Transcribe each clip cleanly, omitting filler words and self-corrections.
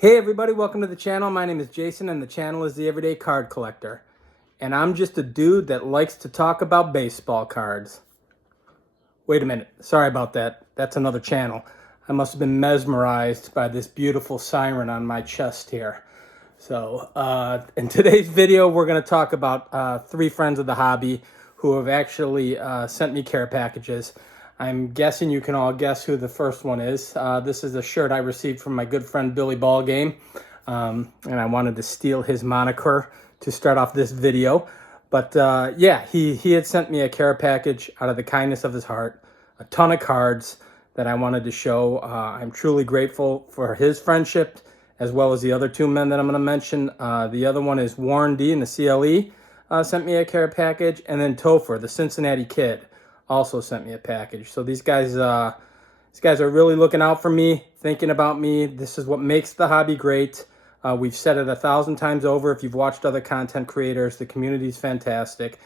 Hey everybody, welcome to the channel. My name is Jason and the channel is The Everyday Card Collector. And I'm just a dude that likes to talk about baseball cards. Wait a minute, sorry about that. That's another channel. I must have been mesmerized by this beautiful siren on my chest here. So, in today's video, we're going to talk about three friends of the hobby who have actually sent me care packages. I'm guessing you can all guess who the first one is. This is a shirt I received from my good friend Billy Ballgame, and I wanted to steal his moniker to start off this video. But yeah, he had sent me a care package out of the kindness of his heart, a ton of cards that I wanted to show. I'm truly grateful for his friendship, as well as the other two men that I'm going to mention. The other one is Warren D in the CLE, sent me a care package, and then Topher, the Cincinnati Kid, also sent me a package. So these guys are really looking out for me, thinking about me. This is what makes the hobby great. We've said it 1,000 times over. If you've watched other content creators, the community is fantastic,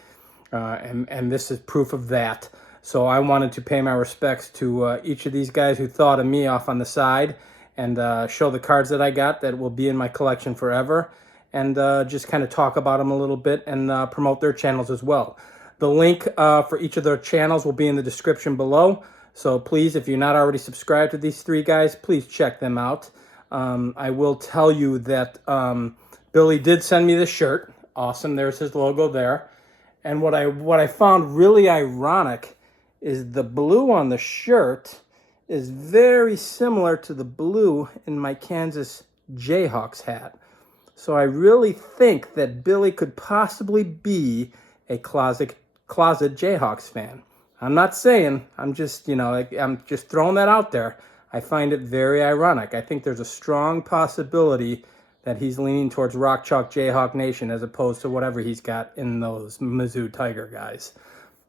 and this is proof of that. So I wanted to pay my respects to each of these guys who thought of me off on the side, and show the cards that I got that will be in my collection forever, and just kind of talk about them a little bit and promote their channels as well. The link for each of their channels will be in the description below. So please, if you're not already subscribed to these three guys, please check them out. I will tell you that Billy did send me this shirt. Awesome, there's his logo there. And what I found really ironic is the blue on the shirt is very similar to the blue in my Kansas Jayhawks hat. So I really think that Billy could possibly be a closet Jayhawks fan. I'm not saying, I'm just throwing that out there. I find it very ironic. I think there's a strong possibility that he's leaning towards Rock Chalk Jayhawk Nation as opposed to whatever he's got in those Mizzou Tiger guys.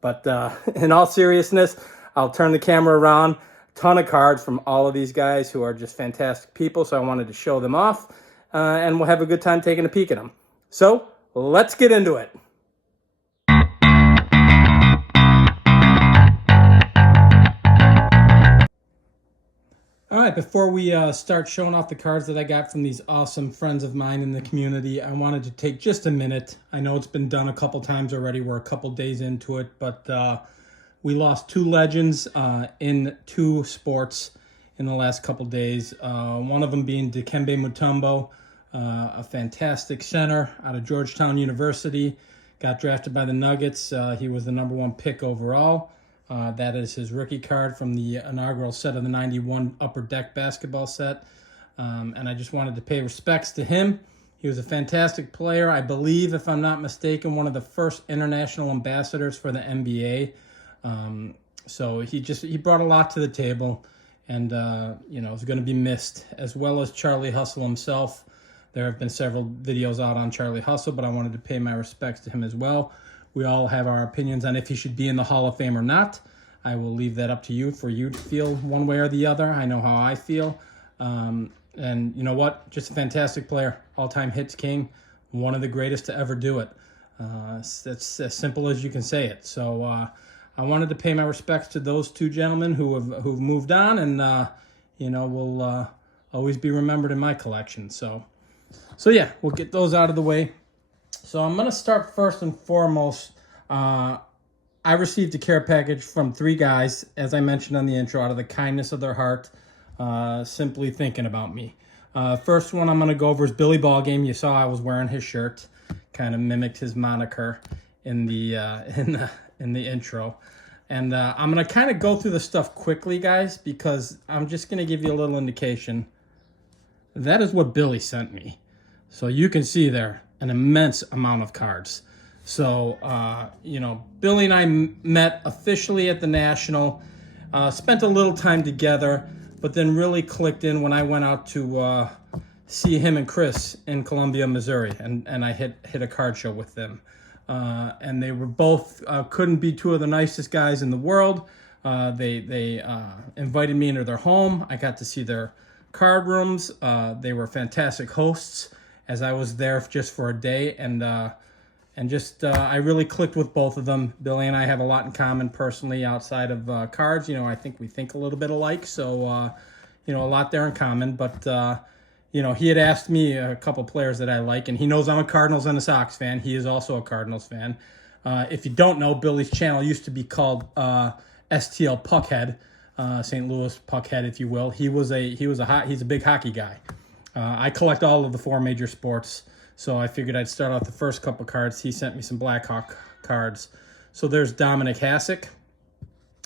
But in all seriousness, I'll turn the camera around. Ton of cards from all of these guys who are just fantastic people, so I wanted to show them off, and we'll have a good time taking a peek at them. So, let's get into it. All right, before we start showing off the cards that I got from these awesome friends of mine in the community, I wanted to take just a minute. I know it's been done a couple times already. We're a couple days into it, but we lost two legends in two sports in the last couple days. One of them being Dikembe Mutombo, a fantastic center out of Georgetown University. Got drafted by the Nuggets. He was the #1 pick overall. That is his rookie card from the inaugural set of the 91 Upper Deck basketball set. And I just wanted to pay respects to him. He was a fantastic player. I believe, if I'm not mistaken, one of the first international ambassadors for the NBA. So he brought a lot to the table, and is going to be missed, as well as Charlie Hustle himself. There have been several videos out on Charlie Hustle, but I wanted to pay my respects to him as well. We all have our opinions on if he should be in the Hall of Fame or not. I will leave that up to you for you to feel one way or the other. I know how I feel. And you know what? Just a fantastic player. All-time hits king. One of the greatest to ever do it. That's as simple as you can say it. So I wanted to pay my respects to those two gentlemen who've moved on, and will always be remembered in my collection. So yeah, we'll get those out of the way. So I'm going to start first and foremost. I received a care package from three guys, as I mentioned on the intro, out of the kindness of their heart, simply thinking about me. First one I'm going to go over is Billy Ballgame. You saw I was wearing his shirt, kind of mimicked his moniker in the intro. And I'm going to kind of go through the stuff quickly, guys, because I'm just going to give you a little indication. That is what Billy sent me. So you can see there an immense amount of cards. So, Billy and I met officially at the National, spent a little time together, but then really clicked in when I went out to see him and Chris in Columbia, Missouri, and I hit a card show with them. And they were both, couldn't be two of the nicest guys in the world. They invited me into their home. I got to see their card rooms. They were fantastic hosts, as I was there just for a day, and I really clicked with both of them. Billy and I have a lot in common personally outside of cards. I think we think a little bit alike, so a lot there in common. But he had asked me a couple players that I like, and he knows I'm a Cardinals and a Sox fan. He is also a Cardinals fan. If you don't know, Billy's channel used to be called STL Puckhead, St. Louis Puckhead, if you will. He's a big hockey guy. I collect all of the 4 major sports, so I figured I'd start off the first couple cards. He sent me some Blackhawk cards. So there's Dominic Hasek,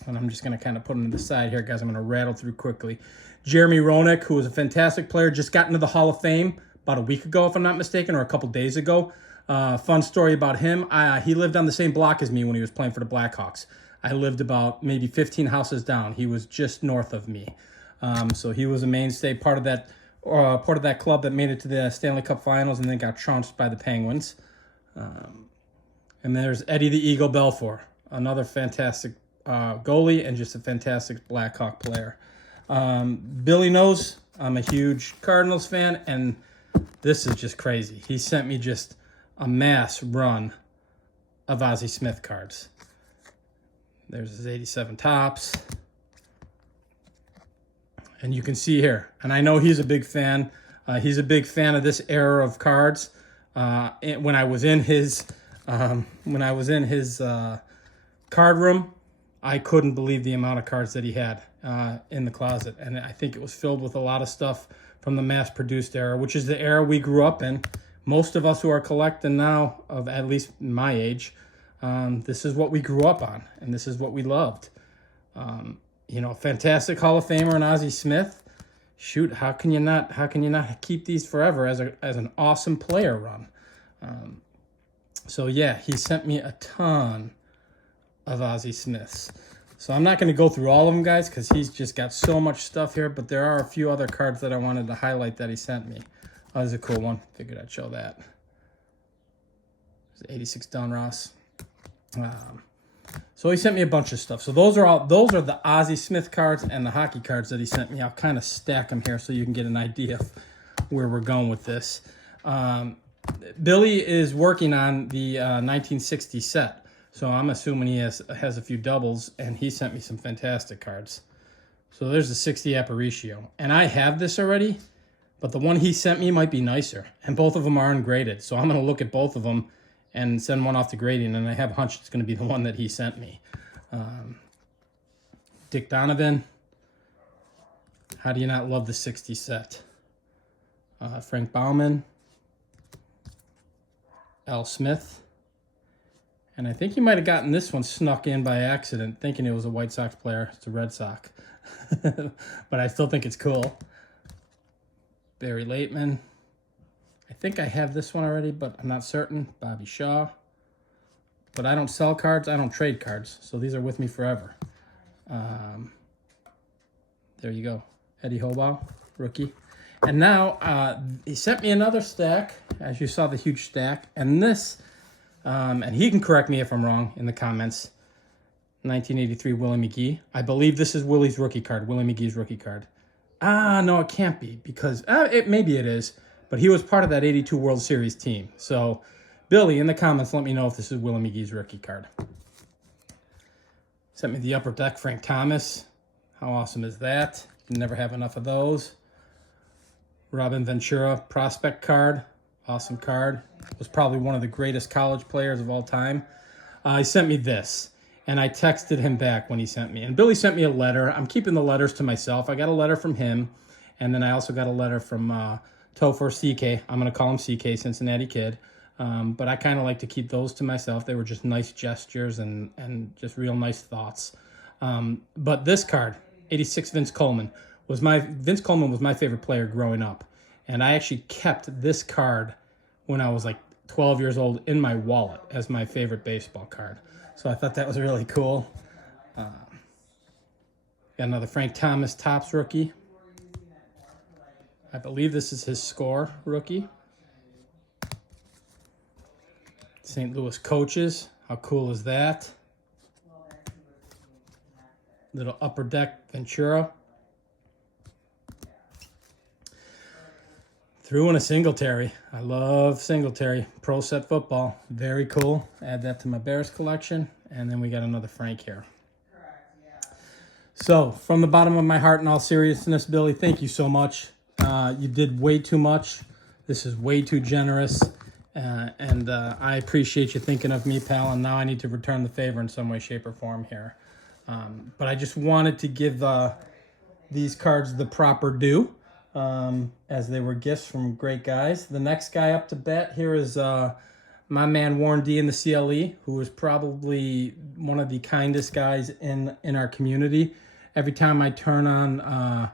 and I'm just going to kind of put him to the side here, guys. I'm going to rattle through quickly. Jeremy Roenick, who was a fantastic player, just got into the Hall of Fame about a week ago, if I'm not mistaken, or a couple days ago. Fun story about him. He lived on the same block as me when he was playing for the Blackhawks. I lived about maybe 15 houses down. He was just north of me. So he was a mainstay, part of that club that made it to the Stanley Cup Finals and then got trounced by the Penguins. And there's Eddie the Eagle Belfour, another fantastic goalie and just a fantastic Blackhawk player. Billy knows I'm a huge Cardinals fan, and this is just crazy. He sent me just a mass run of Ozzie Smith cards. There's his 87 Topps. And you can see here, and I know he's a big fan. He's a big fan of this era of cards. When I was in his card room, I couldn't believe the amount of cards that he had in the closet. And I think it was filled with a lot of stuff from the mass-produced era, which is the era we grew up in. Most of us who are collecting now, of at least my age, this is what we grew up on, and this is what we loved. Fantastic Hall of Famer in Ozzie Smith. Shoot, how can you not keep these forever as an awesome player run? So yeah, he sent me a ton of Ozzie Smiths. So I'm not going to go through all of them, guys, because he's just got so much stuff here, but there are a few other cards that I wanted to highlight that he sent me. Oh, this is a cool one. Figured I'd show that. It's 86 Don Ross. So he sent me a bunch of stuff. So those are the Ozzie Smith cards and the hockey cards that he sent me. I'll kind of stack them here so you can get an idea of where we're going with this. Billy is working on the 1960 set. So I'm assuming he has a few doubles, and he sent me some fantastic cards. So there's the 60 Aparicio. And I have this already, but the one he sent me might be nicer. And both of them are ungraded. So I'm going to look at both of them and send one off to grading, and I have a hunch it's going to be the one that he sent me. Dick Donovan. How do you not love the 60 set? Frank Baumann. Al Smith. And I think you might have gotten this one snuck in by accident, thinking it was a White Sox player. It's a Red Sox. But I still think it's cool. Barry Laitman. I think I have this one already, but I'm not certain. Bobby Shaw. But I don't sell cards. I don't trade cards. So these are with me forever. There you go. Eddie Hobaugh, rookie. And now he sent me another stack, as you saw the huge stack. And this, and he can correct me if I'm wrong in the comments, 1983 Willie McGee. I believe this is Willie's rookie card, Willie McGee's rookie card. No, it can't be, because maybe it is. But he was part of that 82 World Series team. So, Billy, in the comments, let me know if this is Willie McGee's rookie card. Sent me the Upper Deck Frank Thomas. How awesome is that? You can never have enough of those. Robin Ventura prospect card. Awesome card. Was probably one of the greatest college players of all time. He sent me this, and I texted him back when he sent me. And Billy sent me a letter. I'm keeping the letters to myself. I got a letter from him, and then I also got a letter from Topher CK. I'm going to call him CK, Cincinnati Kid. But I kind of like to keep those to myself. They were just nice gestures and just real nice thoughts. But this card, 86 Vince Coleman was my favorite player growing up. And I actually kept this card when I was like 12 years old in my wallet as my favorite baseball card. So I thought that was really cool. Got another Frank Thomas Topps rookie. I believe this is his score rookie. St. Louis Coaches. How cool is that? Little Upper Deck Ventura. Threw in a Singletary. I love Singletary. Pro Set Football. Very cool. Add that to my Bears collection. And then we got another Frank here. So, from the bottom of my heart, in all seriousness, Billy, thank you so much. You did way too much. This is way too generous. And I appreciate you thinking of me, pal. And now I need to return the favor in some way, shape, or form here. But I just wanted to give these cards the proper due, as they were gifts from great guys. The next guy up to bat here is my man Warren D in the CLE, who is probably one of the kindest guys in our community. Every time I turn on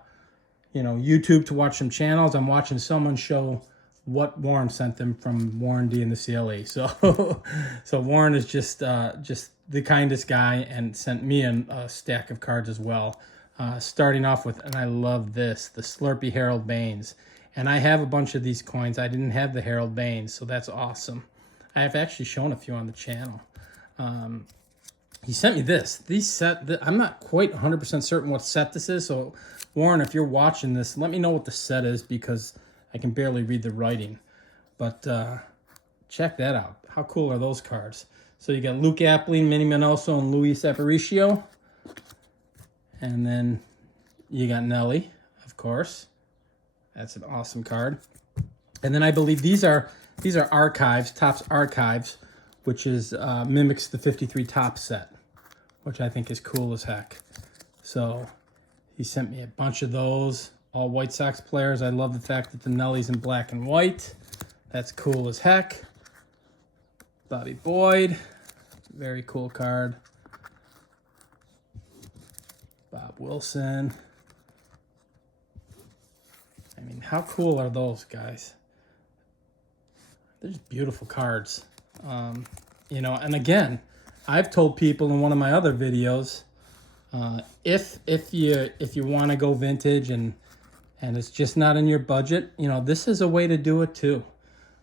YouTube to watch some channels, I'm watching someone show what Warren sent them from Warren D in the CLE. So Warren is just the kindest guy and sent me a stack of cards as well. Starting off with, and I love this, the Slurpee Harold Baines. And I have a bunch of these coins. I didn't have the Harold Baines, so that's awesome. I have actually shown a few on the channel. He sent me this. I'm not quite 100% certain what set this is, so Warren, if you're watching this, let me know what the set is, because I can barely read the writing. But check that out. How cool are those cards? So you got Luke Appling, Minnie Minoso, and Luis Aparicio. And then you got Nelly, of course. That's an awesome card. And then I believe these are archives, Topps Archives, which is mimics the 53 Topps set, which I think is cool as heck. So he sent me a bunch of those, all White Sox players. I love the fact that the Nelly's in black and white. That's cool as heck. Bobby Boyd, very cool card. Bob Wilson. I mean, how cool are those guys? They're just beautiful cards. And again, I've told people in one of my other videos, if you want to go vintage and it's just not in your budget, this is a way to do it too.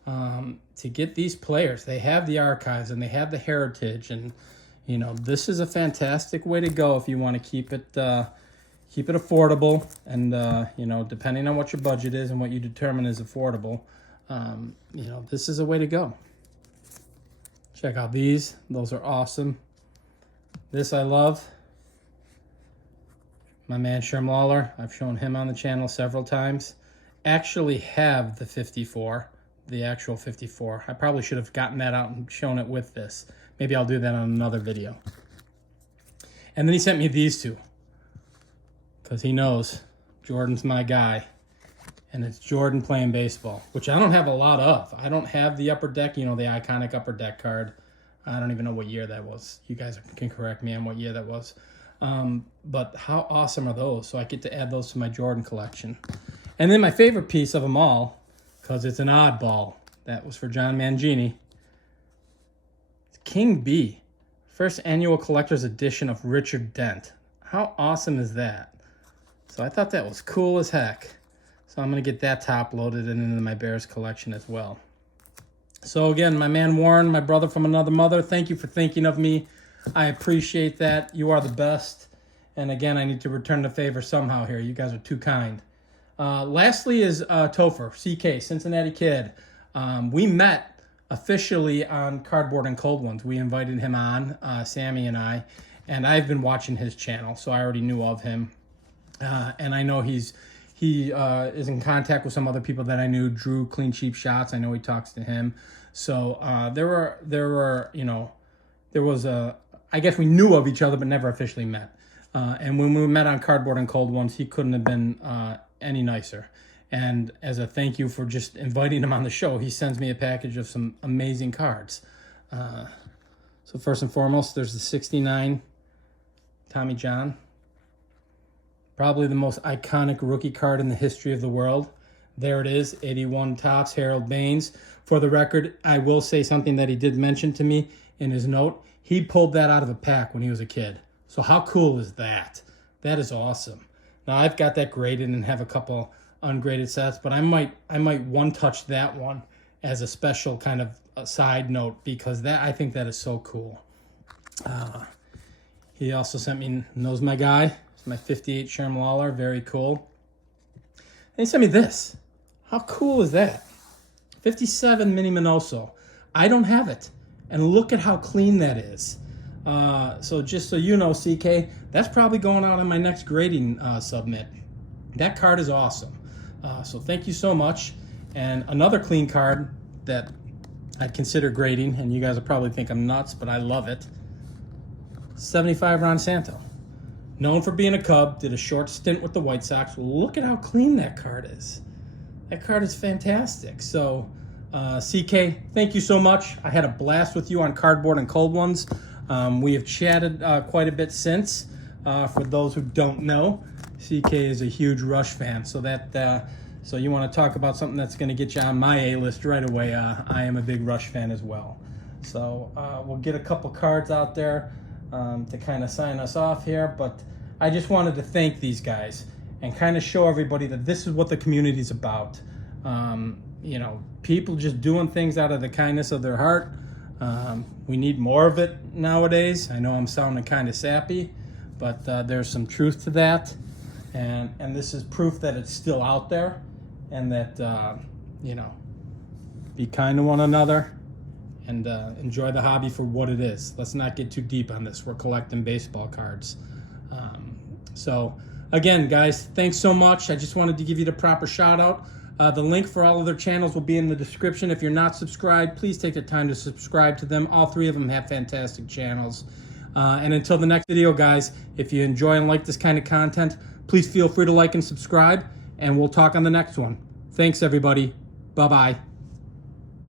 To get these players, they have the archives and they have the heritage, and this is a fantastic way to go if you want to keep it affordable, and depending on what your budget is and what you determine is affordable, this is a way to go. Check out these. Those are awesome. This I love. My man Sherm Lawler. I've shown him on the channel several times. Actually have the 54, the actual 54. I probably should have gotten that out and shown it with this. Maybe I'll do that on another video. And then he sent me these two, because he knows Jordan's my guy. And it's Jordan playing baseball, which I don't have a lot of. I don't have the Upper Deck, the iconic Upper Deck card. I don't even know what year that was. You guys can correct me on what year that was. But how awesome are those? So I get to add those to my Jordan collection. And then my favorite piece of them all, because it's an oddball, that was for John Mangini. It's King B, first annual collector's edition of Richard Dent. How awesome is that? So I thought that was cool as heck. So I'm going to get that top loaded and into my Bears collection as well. So again, my man Warren, my brother from another mother, thank you for thinking of me. I appreciate that. You are the best. And again, I need to return the favor somehow here. You guys are too kind. Lastly is Topher, CK, Cincinnati Kid. We met officially on Cardboard and Cold Ones. We invited him on, Sammy and I, and I've been watching his channel, so I already knew of him. And I know he is in contact with some other people that I knew. Drew Clean Cheap Shots. I know he talks to him. So there was I guess we knew of each other but never officially met. And when we met on Cardboard and Cold Ones, he couldn't have been any nicer. And as a thank you for just inviting him on the show, he sends me a package of some amazing cards. So first and foremost, there's the 69 Tommy John. Probably the most iconic rookie card in the history of the world. There it is, 81 Topps, Harold Baines. For the record, I will say something that he did mention to me in his note. He pulled that out of a pack when he was a kid. So how cool is that? That is awesome. Now I've got that graded and have a couple ungraded sets, but I might one-touch that one as a special kind of a side note, because I think that is so cool. He also sent me, knows my guy. My 58 Sherm Lawler, very cool. And he sent me this. How cool is that? 57 Minnie Minoso. I don't have it. And look at how clean that is. So just so you know, CK, that's probably going out on my next grading submit. That card is awesome. So thank you so much. And another clean card that I'd consider grading, and you guys will probably think I'm nuts, but I love it. 75 Ron Santo. Known for being a Cub, did a short stint with the White Sox. Look at how clean that card is. That card is fantastic. So, CK, thank you so much. I had a blast with you on Cardboard and Cold Ones. We have chatted quite a bit since. For those who don't know, CK is a huge Rush fan. So so you want to talk about something that's going to get you on my A-list right away. I am a big Rush fan as well. So we'll get a couple cards out there to kind of sign us off here. But I just wanted to thank these guys and kind of show everybody that this is what the community is about. You know, people just doing things out of the kindness of their heart. We need more of it nowadays. I know I'm sounding kind of sappy, but there's some truth to that. And this is proof that it's still out there, and that, you know, be kind to one another and enjoy the hobby for what it is. Let's not get too deep on this. We're collecting baseball cards. So again, guys, thanks so much. I just wanted to give you the proper shout out. The link for all of their channels will be in the description. If you're not subscribed, please take the time to subscribe to them. All three of them have fantastic channels. And until the next video, guys, if you enjoy and like this kind of content, please feel free to like and subscribe, and we'll talk on the next one. Thanks, everybody. Bye-bye.